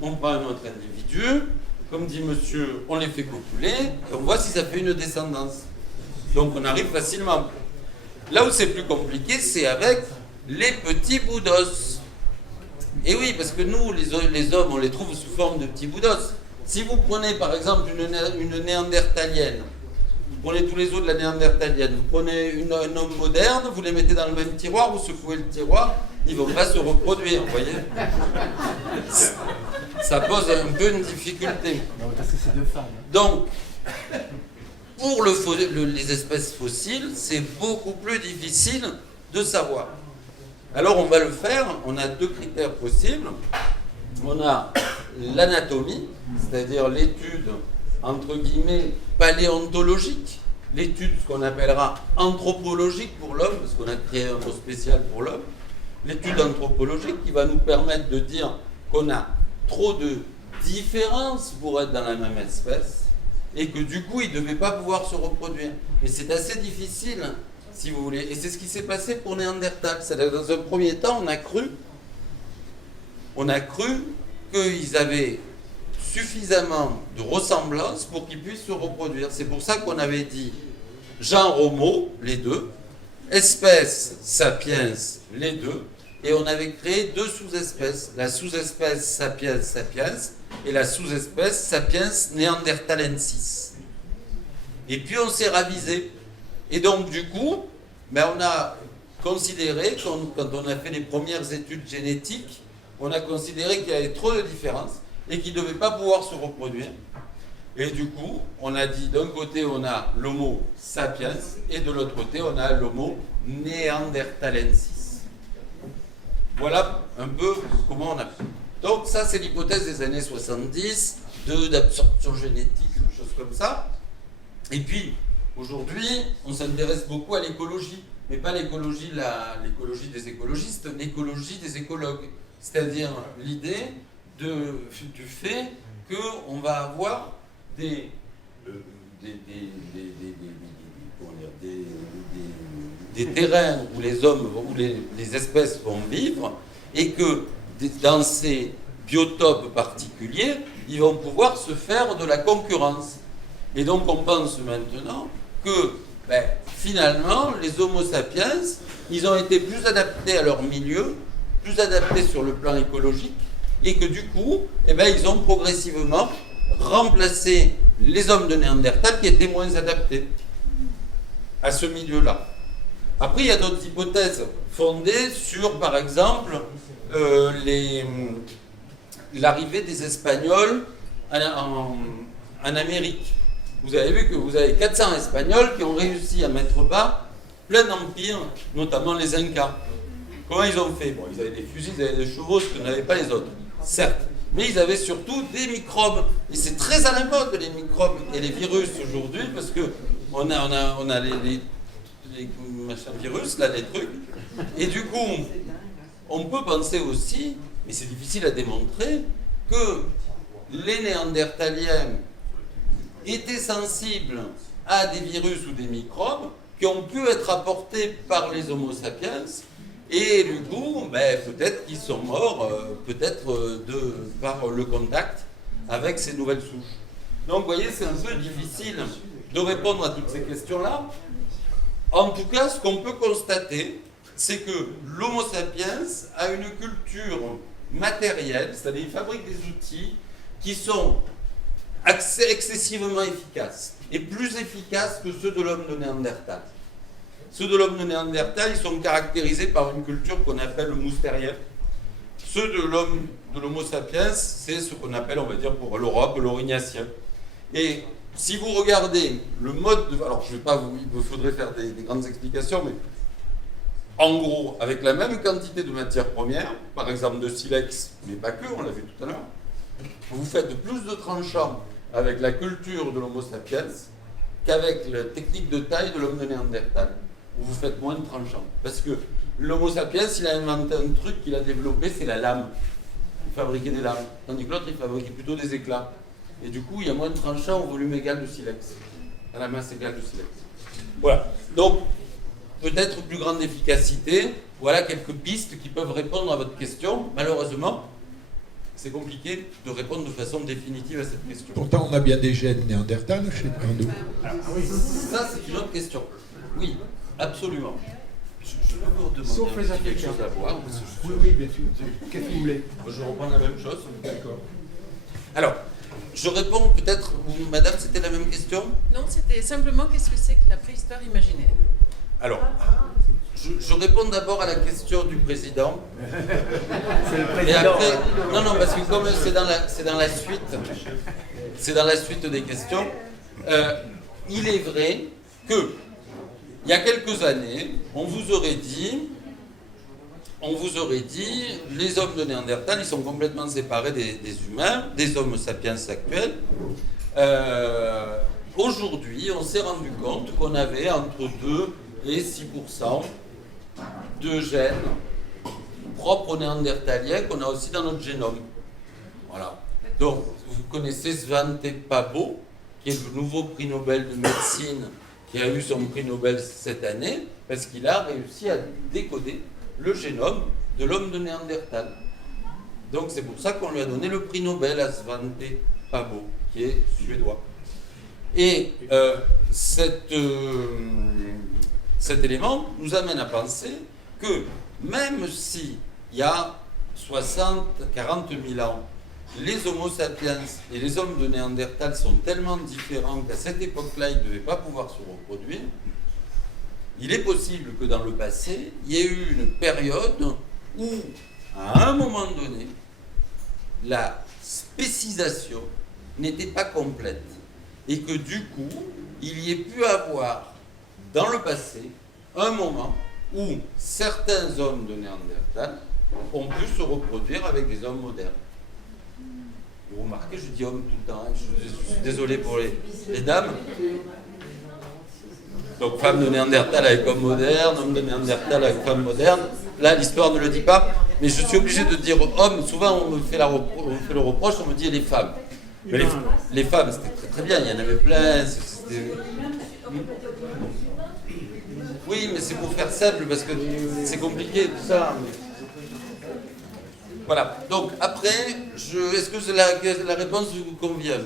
on prend un autre individu, comme dit monsieur, on les fait copuler, et on voit si ça fait une descendance. Donc on arrive facilement. Là où c'est plus compliqué, c'est avec les petits bouts d'os. Et oui, parce que nous, les hommes, on les trouve sous forme de petits bouts d'os. Si vous prenez par exemple une néandertalienne, vous prenez tous les os de la néandertalienne, vous prenez un homme moderne, vous les mettez dans le même tiroir, vous secouez le tiroir, ils ne vont pas se reproduire, vous voyez. Ça pose un peu une difficulté. Parce que c'est deux femmes. Donc, pour les espèces fossiles, c'est beaucoup plus difficile de savoir. Alors on va le faire, on a deux critères possibles. On a l'anatomie, c'est-à-dire l'étude, entre guillemets, paléontologique, l'étude, ce qu'on appellera anthropologique pour l'homme, parce qu'on a créé un mot spécial pour l'homme, l'étude anthropologique qui va nous permettre de dire qu'on a trop de différences pour être dans la même espèce, et que du coup, ils ne devaient pas pouvoir se reproduire. Mais c'est assez difficile, si vous voulez. Et c'est ce qui s'est passé pour Néandertal. C'est-à-dire, dans un premier temps, on a cru qu'ils avaient suffisamment de ressemblance pour qu'ils puissent se reproduire. C'est pour ça qu'on avait dit genre Homo, les deux, espèce Sapiens, les deux, et on avait créé deux sous-espèces, la sous-espèce Sapiens sapiens et la sous-espèce Sapiens néanderthalensis. Et puis on s'est ravisé. Et donc du coup, on a considéré, quand on a fait les premières études génétiques, on a considéré qu'il y avait trop de différences et qu'ils ne devaient pas pouvoir se reproduire. Et du coup, on a dit, d'un côté, on a l'Homo sapiens, et de l'autre côté, on a l'Homo néanderthalensis. Voilà un peu comment on a fait. Donc ça, c'est l'hypothèse des années 70, d'absorption génétique, des choses comme ça. Et puis, aujourd'hui, on s'intéresse beaucoup à l'écologie, mais pas l'écologie des écologistes, l'écologie des écologues. C'est-à-dire l'idée du fait qu'on va avoir des terrains où les hommes, où les espèces vont vivre, et que dans ces biotopes particuliers, ils vont pouvoir se faire de la concurrence. Et donc on pense maintenant que finalement, les Homo sapiens, ils ont été plus adaptés à leur milieu, plus adaptés sur le plan écologique, et que du coup, ils ont progressivement remplacé les hommes de Néandertal qui étaient moins adaptés à ce milieu-là. Après, il y a d'autres hypothèses fondées sur, par exemple, l'arrivée des Espagnols en Amérique. Vous avez vu que vous avez 400 Espagnols qui ont réussi à mettre bas plein d'empires, notamment les Incas. Comment ils ont fait? Bon, ils avaient des fusils, ils avaient des chevaux, ce que n'avaient pas les autres, certes. Mais ils avaient surtout des microbes. Et c'est très à la mode, les microbes et les virus aujourd'hui, parce que on a les machins virus, là, les trucs. Et du coup, on peut penser aussi, mais c'est difficile à démontrer, que les Néandertaliens étaient sensibles à des virus ou des microbes qui ont pu être apportés par les Homo sapiens, et du coup, peut-être qu'ils sont morts, par le contact avec ces nouvelles souches. Donc, vous voyez, c'est un peu difficile de répondre à toutes ces questions-là. En tout cas, ce qu'on peut constater, c'est que l'Homo sapiens a une culture matérielle, c'est-à-dire il fabrique des outils qui sont excessivement efficaces, et plus efficaces que ceux de l'homme de Néandertal. Ceux de l'homme de Néandertal, ils sont caractérisés par une culture qu'on appelle le moustérien. Ceux de l'Homo sapiens, c'est ce qu'on appelle, on va dire pour l'Europe, l'orignacien. Et si vous regardez le mode de... Alors, je vais pas il me faudrait faire des grandes explications, mais en gros, avec la même quantité de matières premières, par exemple de silex, mais pas que, on l'a vu tout à l'heure, vous faites plus de tranchants avec la culture de l'Homo sapiens qu'avec la technique de taille de l'homme de Néandertal, où vous faites moins de tranchants. Parce que l'Homo sapiens, il a inventé un truc qu'il a développé, c'est la lame. Il fabriquait des lames. Tandis que l'autre, il fabriquait plutôt des éclats. Et du coup, il y a moins de tranchants au volume égal de silex, à la masse égale de silex. Voilà. Donc, peut-être plus grande efficacité. Voilà quelques pistes qui peuvent répondre à votre question. Malheureusement, c'est compliqué de répondre de façon définitive à cette question. Pourtant, on a bien des gènes néandertals chez nous. Ça, c'est une autre question. Oui, absolument. Je peux vous demander Sauf les quelque Africains. chose à voir. Oui, bien sûr. Qu'est-ce que vous voulez? Je reprends la même chose. D'accord. Alors, je réponds peut-être, madame, c'était la même question? Non, c'était simplement qu'est-ce que c'est que la préhistoire imaginaire? Alors, je réponds d'abord à la question du président. C'est le Et président. après, non, parce que comme c'est dans la suite des questions, il est vrai que il y a quelques années, on vous aurait dit, les hommes de Néandertal, ils sont complètement séparés des humains, des hommes sapiens actuels. Aujourd'hui, on s'est rendu compte qu'on avait entre 2 et 6% de gènes propres aux Néandertaliens qu'on a aussi dans notre génome. Voilà. Donc, vous connaissez Svante Pääbo, qui est le nouveau prix Nobel de médecine, qui a eu son prix Nobel cette année, parce qu'il a réussi à décoder le génome de l'homme de Néandertal. Donc c'est pour ça qu'on lui a donné le prix Nobel à Svante Pääbo, qui est suédois. Et cet élément nous amène à penser que même si il y a 40 000 ans, les Homo sapiens et les hommes de Néandertal sont tellement différents qu'à cette époque-là, ils ne devaient pas pouvoir se reproduire. Il est possible que dans le passé, il y ait eu une période où, à un moment donné, la spécisation n'était pas complète et que du coup, il y ait pu avoir, dans le passé, un moment où certains hommes de Néandertal ont pu se reproduire avec des hommes modernes. Vous remarquez, je dis homme tout le temps, hein. Je suis désolé pour les dames. Donc femme de Néandertal avec homme moderne, homme de Néandertal avec femme moderne. Là, l'histoire ne le dit pas. Mais je suis obligé de dire homme. Souvent, on me fait le reproche, on me dit les femmes. Mais les femmes, c'était très très bien, il y en avait plein. Oui, mais c'est pour faire simple, parce que c'est compliqué tout ça. Voilà, donc après, est-ce que la réponse vous convient?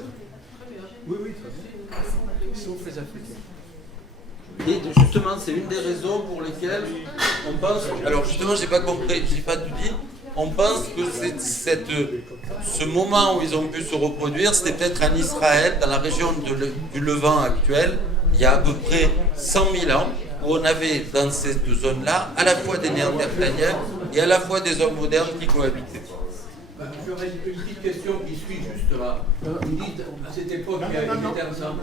Oui, oui, sauf les Africains. Et justement, c'est une des raisons pour lesquelles on pense... Alors justement, j'ai pas compris, j'ai pas tout dit. On pense que ce moment où ils ont pu se reproduire, c'était peut-être en Israël, dans la région du Levant actuel, il y a à peu près 100 000 ans, où on avait dans cette zone-là à la fois des Néandertaliens et à la fois des hommes modernes qui cohabitaient. J'aurais une petite question qui suit juste là. Vous dites, à cette époque, ils étaient ensemble.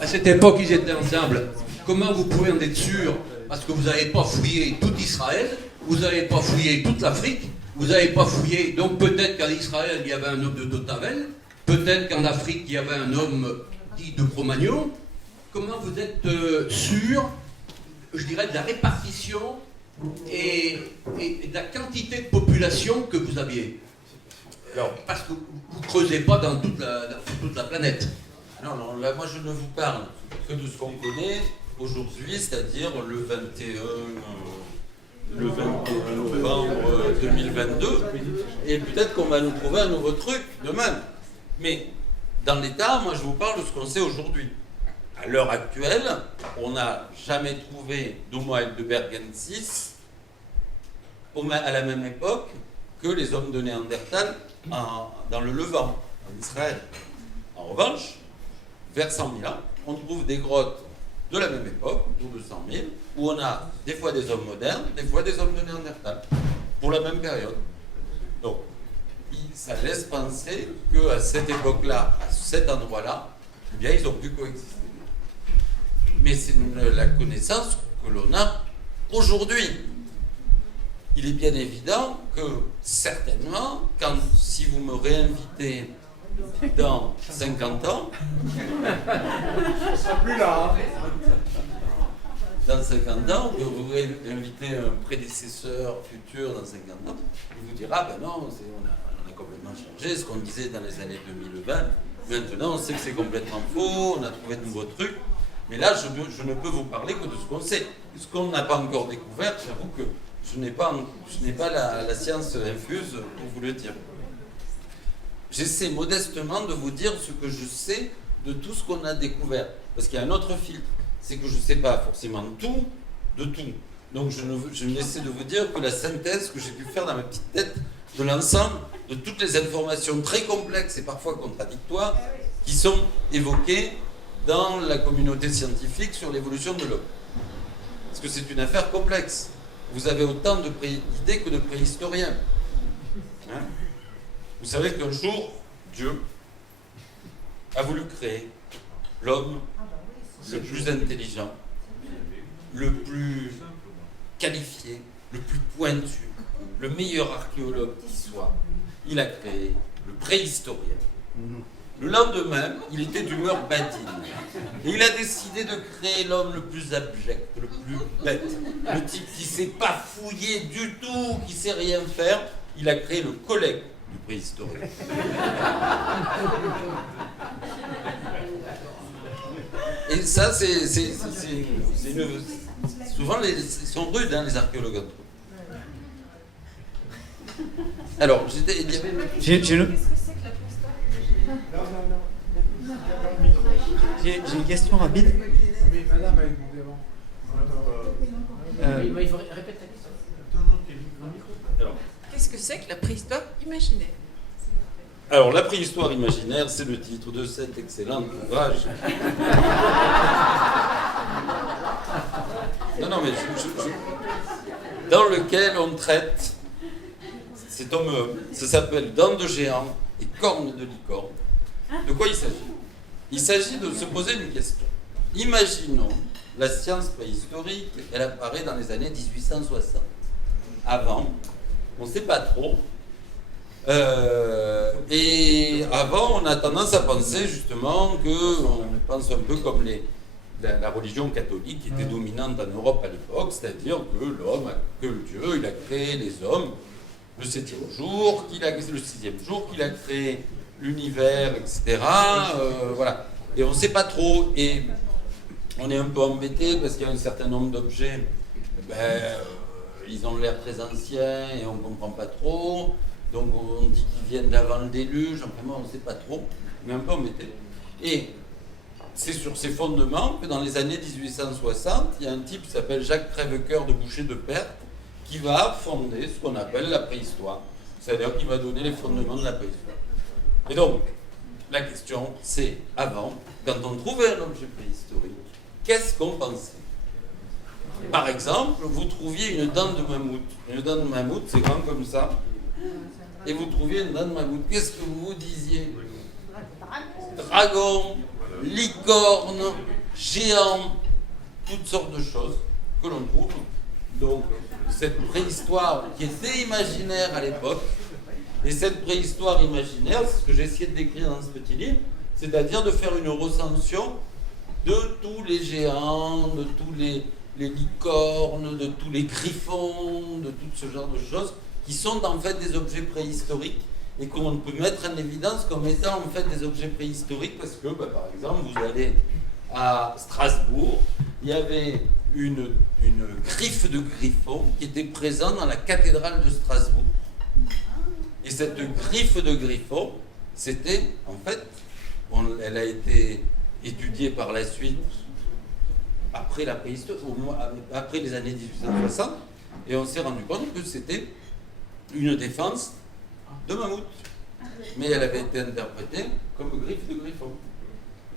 À cette époque, ils étaient ensemble. Comment vous pouvez en être sûr? Parce que vous n'avez pas fouillé tout Israël, vous n'avez pas fouillé toute l'Afrique, vous n'avez pas fouillé... Donc peut-être qu'en Israël, il y avait un homme de Totavel, peut-être qu'en Afrique, il y avait un homme dit de Cro-Magnon. Comment vous êtes sûr, je dirais, de la répartition et de la quantité de population que vous aviez? Alors, parce que vous ne creusez pas dans toute la planète. Non, non, là, moi je ne vous parle que de ce qu'on connaît aujourd'hui, c'est-à-dire le 21 novembre 2022, et peut-être qu'on va nous trouver un nouveau truc demain. Mais dans l'état, moi je vous parle de ce qu'on sait aujourd'hui. À l'heure actuelle, on n'a jamais trouvé d'Homo heidelbergensis à la même époque que les hommes de Néandertal dans le Levant, en Israël. En revanche, vers 100 000 ans, on trouve des grottes de la même époque, autour de 100 000, où on a des fois des hommes modernes, des fois des hommes de Néandertal, pour la même période. Donc, ça laisse penser qu'à cette époque-là, à cet endroit-là, eh bien, ils ont pu coexister. Mais c'est la connaissance que l'on a aujourd'hui. Il est bien évident que, certainement, si vous me réinvitez dans 50 ans, On ne sera plus là. dans 50 ans, vous réinvitez un prédécesseur futur dans 50 ans, il vous dira, ben non, on a complètement changé, ce qu'on disait dans les années 2020, maintenant on sait que c'est complètement faux, on a trouvé de nouveaux trucs. Mais là, je ne peux vous parler que de ce qu'on sait. Ce qu'on n'a pas encore découvert, j'avoue que je n'ai pas la science infuse pour vous le dire. J'essaie modestement de vous dire ce que je sais de tout ce qu'on a découvert. Parce qu'il y a un autre filtre, c'est que je ne sais pas forcément tout de tout. Donc je n'essaie de vous dire que la synthèse que j'ai pu faire dans ma petite tête de l'ensemble de toutes les informations très complexes et parfois contradictoires qui sont évoquées dans la communauté scientifique sur l'évolution de l'homme. Parce que c'est une affaire complexe. Vous avez autant d'idées que de préhistoriens. Hein? Vous savez qu'un jour, Dieu a voulu créer l'homme le plus intelligent, le plus qualifié, le plus pointu, le meilleur archéologue qui soit. Il a créé le préhistorien. Le lendemain, il était d'humeur badine. Et il a décidé de créer l'homme le plus abject, le plus bête. Le type qui ne sait pas fouiller du tout, qui ne sait rien faire. Il a créé le collègue du préhistorien. Et ça, souvent, ils sont rudes, hein, les archéologues. Alors, J'ai une question rapide. Mais madame avait demandé avant. Il faut répéter ta question. Qu'est-ce que c'est que la préhistoire imaginaire? Alors, la préhistoire imaginaire, c'est le titre de cet excellent ouvrage. Non, mais dans lequel on traite cet homme, ça s'appelle Dents de géant et cornes de licorne. De quoi il s'agit? Il s'agit de se poser une question. Imaginons la science préhistorique, elle apparaît dans les années 1860. Avant, on ne sait pas trop. Et avant, on a tendance à penser justement qu'on pense un peu comme la religion catholique qui était dominante en Europe à l'époque, c'est-à-dire que Dieu, il a créé les hommes le 7e jour, le 6e jour, qu'il a créé l'univers, etc. Voilà. Et on ne sait pas trop. Et on est un peu embêté parce qu'il y a un certain nombre d'objets, ils ont l'air très anciens et on ne comprend pas trop. Donc on dit qu'ils viennent d'avant le déluge. Enfin, moi, on ne sait pas trop. On est un peu embêté. Et c'est sur ces fondements que dans les années 1860, il y a un type qui s'appelle Jacques Crèvecoeur de Boucher-de-Perthes qui va fonder ce qu'on appelle la préhistoire. C'est-à-dire qu'il va donner les fondements de la préhistoire. Et donc, la question, c'est, avant, quand on trouvait un objet préhistorique, qu'est-ce qu'on pensait? Par exemple, vous trouviez une dent de mammouth. Une dent de mammouth, c'est grand comme ça. Et vous trouviez une dent de mammouth. Qu'est-ce que vous disiez? Dragon, licorne, géant, toutes sortes de choses que l'on trouve. Donc, cette préhistoire qui était imaginaire à l'époque, et cette préhistoire imaginaire, c'est ce que j'ai essayé de décrire dans ce petit livre, c'est-à-dire de faire une recension de tous les géants, de tous les licornes, de tous les griffons, de tout ce genre de choses, qui sont en fait des objets préhistoriques et qu'on peut mettre en évidence comme étant en fait des objets préhistoriques parce que, par exemple, vous allez à Strasbourg, il y avait une griffe de griffon qui était présente dans la cathédrale de Strasbourg. Et cette griffe de griffon, c'était, en fait, elle a été étudiée par la suite après la préhistoire, après les années 1860, et on s'est rendu compte que c'était une défense de mammouth. Mais elle avait été interprétée comme griffe de griffon.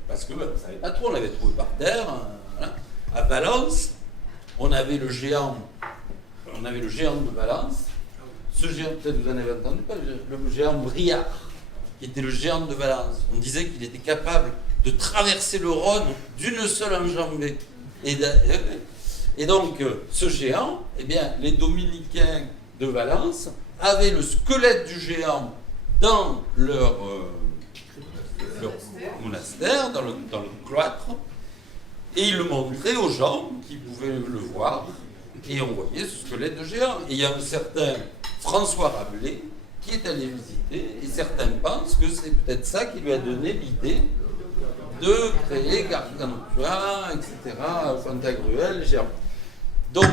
Parce que on ne savait pas trop, on l'avait trouvé par terre. Voilà. À Valence, on avait le géant de Valence. Ce géant, peut-être vous en avez entendu pas, le géant Briard, qui était le géant de Valence. On disait qu'il était capable de traverser le Rhône d'une seule enjambée. Et donc, ce géant, eh bien, les dominicains de Valence avaient le squelette du géant dans leur monastère, dans le cloître, et ils le montraient aux gens qui pouvaient le voir, et on voyait ce squelette de géant. Et il y a un certain François Rabelais qui est allé visiter, et certains pensent que c'est peut-être ça qui lui a donné l'idée de créer Gargantua, etc., Pantagruel, géant. Donc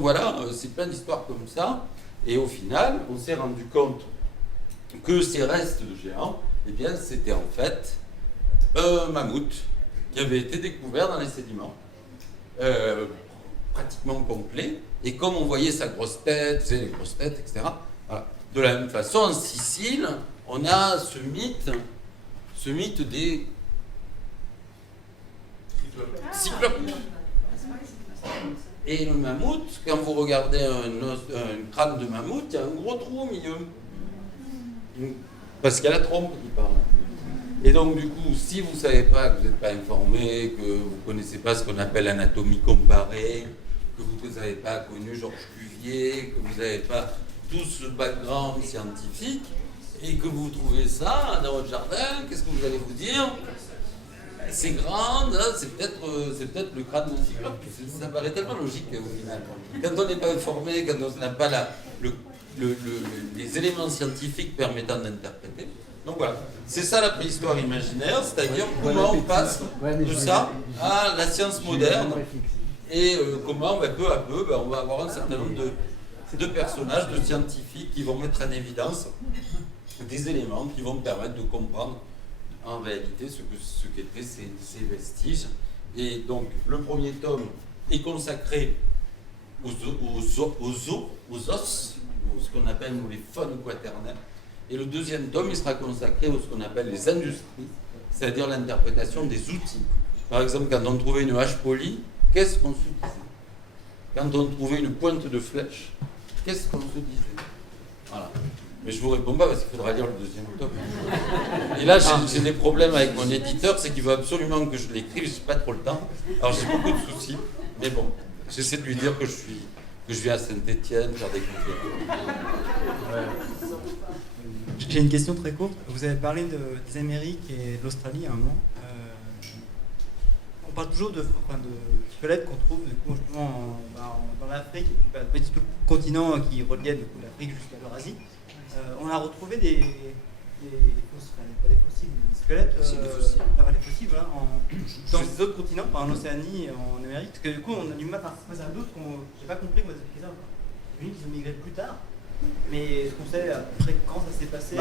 voilà, c'est plein d'histoires comme ça, et au final, on s'est rendu compte que ces restes de géants, eh bien, c'était en fait un mammouth qui avait été découvert dans les sédiments, pratiquement complet, et comme on voyait sa grosse tête, les grosses têtes, etc., voilà. De la même façon, en Sicile, on a ce mythe des cyclopes. Et le mammouth, quand vous regardez un crâne de mammouth, il y a un gros trou au milieu. Parce qu'il y a la trompe qui parle. Et donc, du coup, si vous ne savez pas, que vous n'êtes pas informé, que vous ne connaissez pas ce qu'on appelle l'anatomie comparée, que vous n'avez pas connu Georges Cuvier, que vous n'avez pas tout ce background scientifique, et que vous trouvez ça dans votre jardin, qu'est-ce que vous allez vous dire? C'est grand, hein, c'est peut-être le crâne d'un cyclope. Ça paraît tellement logique au final. Quand on n'est pas informé, quand on n'a pas les éléments scientifiques permettant d'interpréter. Donc voilà, c'est ça la préhistoire imaginaire, c'est-à-dire comment on passe de ça à la science moderne et comment peu à peu on va avoir un certain nombre de personnages, de scientifiques qui vont mettre en évidence des éléments qui vont permettre de comprendre en réalité ce qu'étaient ces vestiges. Et donc le premier tome est consacré aux os, ce qu'on appelle nous les faunes quaternaires. Et le deuxième tome, il sera consacré à ce qu'on appelle les industries, c'est-à-dire l'interprétation des outils. Par exemple, quand on trouvait une hache polie, qu'est-ce qu'on se disait? Quand on trouvait une pointe de flèche, qu'est-ce qu'on se disait? Voilà. Mais je ne vous réponds pas parce qu'il faudra lire le deuxième tome. Et là, j'ai des problèmes avec mon éditeur, c'est qu'il veut absolument que je l'écrive, je n'ai pas trop le temps. Alors j'ai beaucoup de soucis, mais bon, j'essaie de lui dire que je viens à Saint-Étienne faire des conférences. J'ai une question très courte. Vous avez parlé des Amériques et de l'Australie à un moment. on parle toujours de squelettes qu'on trouve du coup, justement, dans l'Afrique et puis tout le continent qui reliait du coup, l'Afrique jusqu'à l'Eurasie. On a retrouvé des squelettes, des fossiles. des fossiles voilà, dans d'autres continents, en Océanie et en Amérique. Parce que du coup, on a du mal à c'est un doute qu'on j'ai pas compris moi expliquer ça. J'ai vu qu'ils ont migré plus tard, mais est-ce qu'on sait à peu près quand ça s'est passé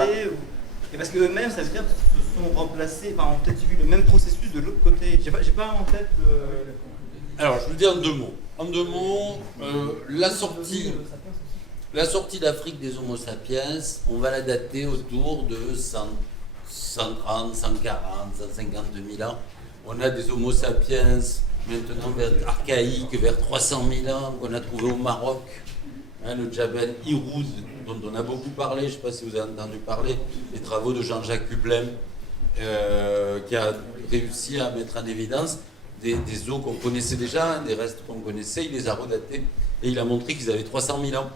Et parce qu'eux-mêmes, ça veut dire qu'ils se sont remplacés, ont peut-être suivi le même processus de l'autre côté. J'ai pas en tête le... Alors, je vous dis en deux mots. En deux mots, la sortie d'Afrique des Homo sapiens, on va la dater autour de 130, 140, 150 000 ans. On a des Homo sapiens maintenant archaïques vers 300 000 ans qu'on a trouvé au Maroc. Le Djabel Irouz, dont on a beaucoup parlé, je ne sais pas si vous avez entendu parler, les travaux de Jean-Jacques Hublem, qui a réussi à mettre en évidence des os qu'on connaissait déjà, des restes qu'on connaissait, il les a redatés et il a montré qu'ils avaient 300 000 ans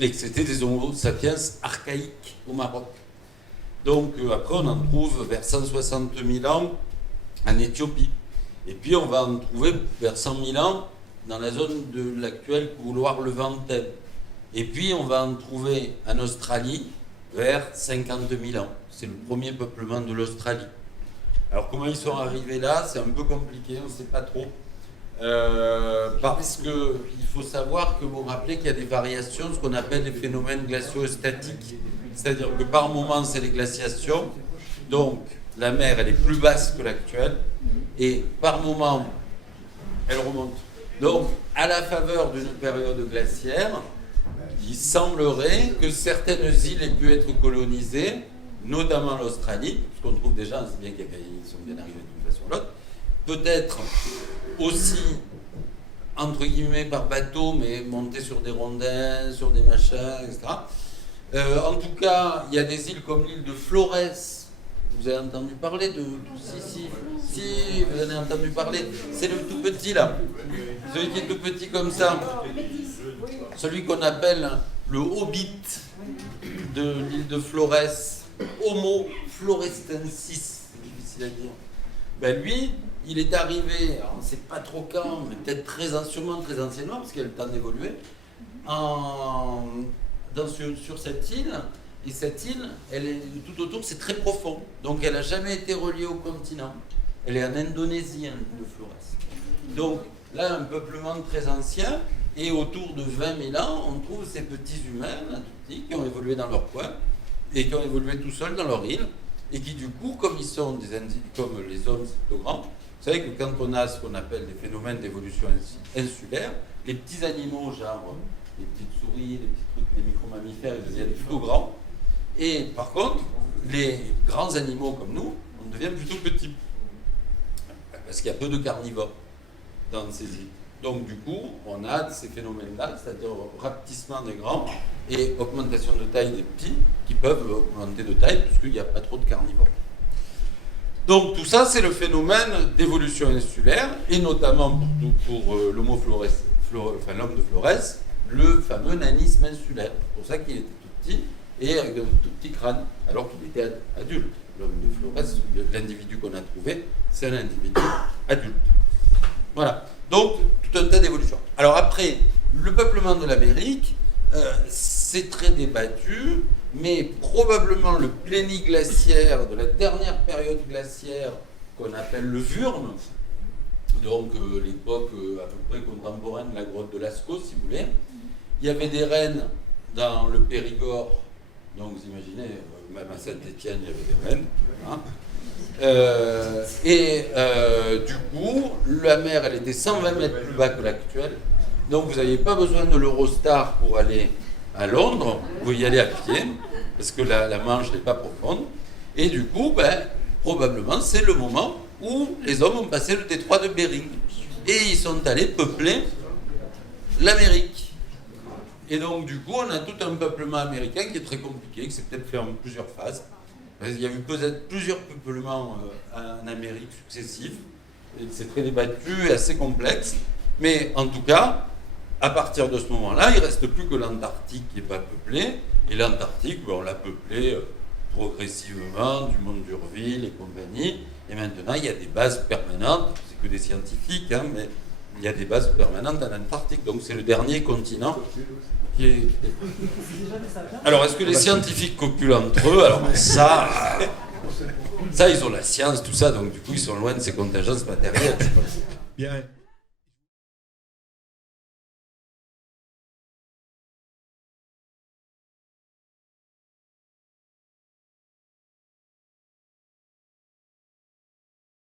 et que c'était des Homo sapiens archaïques au Maroc. Donc après on en trouve vers 160 000 ans en Éthiopie. Et puis on va en trouver vers 100 000 ans dans la zone de l'actuel couloir levantin. Et puis on va en trouver en Australie vers 50 000 ans. C'est le premier peuplement de l'Australie. Alors comment ils sont arrivés là, c'est un peu compliqué, on ne sait pas trop. Parce qu'il faut savoir que vous vous rappelez qu'il y a des variations, ce qu'on appelle les phénomènes glaciostatiques. C'est-à-dire que par moment c'est les glaciations, donc la mer elle est plus basse que l'actuelle, et par moment elle remonte. Donc à la faveur d'une période glaciaire, il semblerait que certaines îles aient pu être colonisées, notamment l'Australie, ce qu'on trouve déjà, c'est bien qu'ils sont bien arrivés d'une façon ou l'autre, peut-être aussi, entre guillemets, par bateau, mais montés sur des rondins, sur des machins, etc. En tout cas, il y a des îles comme l'île de Flores. Vous avez entendu parler de... Si, vous en avez entendu parler. C'est le tout petit, là. Celui qui est tout petit comme ça. Celui qu'on appelle le hobbit de l'île de Flores. Homo florestensis. C'est difficile à dire. Ben lui, il est arrivé, alors on ne sait pas trop quand, mais peut-être sûrement très anciennement, parce qu'il a le temps d'évoluer, sur cette île. Et cette île, elle est tout autour, c'est très profond. Donc elle n'a jamais été reliée au continent. Elle est en Indonésie, l'île de Flores. Donc là, un peuplement très ancien. Et autour de 20 000 ans, on trouve ces petits humains, là, tout petits, qui ont évolué dans leur coin et qui ont évolué tout seuls dans leur île. Et qui, du coup, comme ils sont comme les hommes, c'est peu grand, vous savez que quand on a ce qu'on appelle des phénomènes d'évolution insulaire, les petits animaux, genre les petites souris, les petits trucs, les micro-mammifères, ils deviennent plutôt grands. Et par contre, les grands animaux comme nous, on devient plutôt petits. Parce qu'il y a peu de carnivores dans ces îles. Donc du coup, on a ces phénomènes-là, c'est-à-dire rapetissement des grands et augmentation de taille des petits, qui peuvent augmenter de taille puisqu'il n'y a pas trop de carnivores. Donc tout ça, c'est le phénomène d'évolution insulaire, et notamment pour l'homme de Flores, le fameux nanisme insulaire. C'est pour ça qu'il était tout petit et avec un tout petit crâne, alors qu'il était adulte. L'homme de Flores, l'individu qu'on a trouvé, c'est un individu adulte. Voilà. Donc, tout un tas d'évolutions. Alors après, le peuplement de l'Amérique, c'est très débattu, mais probablement le pléniglaciaire de la dernière période glaciaire qu'on appelle le Wurm, donc l'époque à peu près contemporaine de la grotte de Lascaux, si vous voulez. Il y avait des rennes dans le Périgord, donc vous imaginez, même à Saint-Étienne, il y avait des rennes. Hein. Du coup, la mer, elle était 120 mètres plus bas que l'actuelle. Donc, vous n'aviez pas besoin de l'Eurostar pour aller à Londres. Vous pouvez y aller à pied, parce que la Manche n'est pas profonde. Et du coup, probablement, c'est le moment où les hommes ont passé le détroit de Bering. Et ils sont allés peupler l'Amérique. Et donc, du coup, on a tout un peuplement américain qui est très compliqué, qui s'est peut-être fait en plusieurs phases. Il y a eu peut-être plusieurs peuplements en Amérique successifs. C'est très débattu et assez complexe. Mais en tout cas, à partir de ce moment-là, il ne reste plus que l'Antarctique qui n'est pas peuplée. Et l'Antarctique, on l'a peuplé progressivement, du Mont d'Urville et compagnie. Et maintenant, il y a des bases permanentes, c'est que des scientifiques, hein, mais il y a des bases permanentes en Antarctique. Donc c'est le dernier continent qui est... Alors, est-ce que les scientifiques copulent entre eux? Alors ça, ils ont la science, tout ça, donc du coup, ils sont loin de ces contingences matérielles. Bien.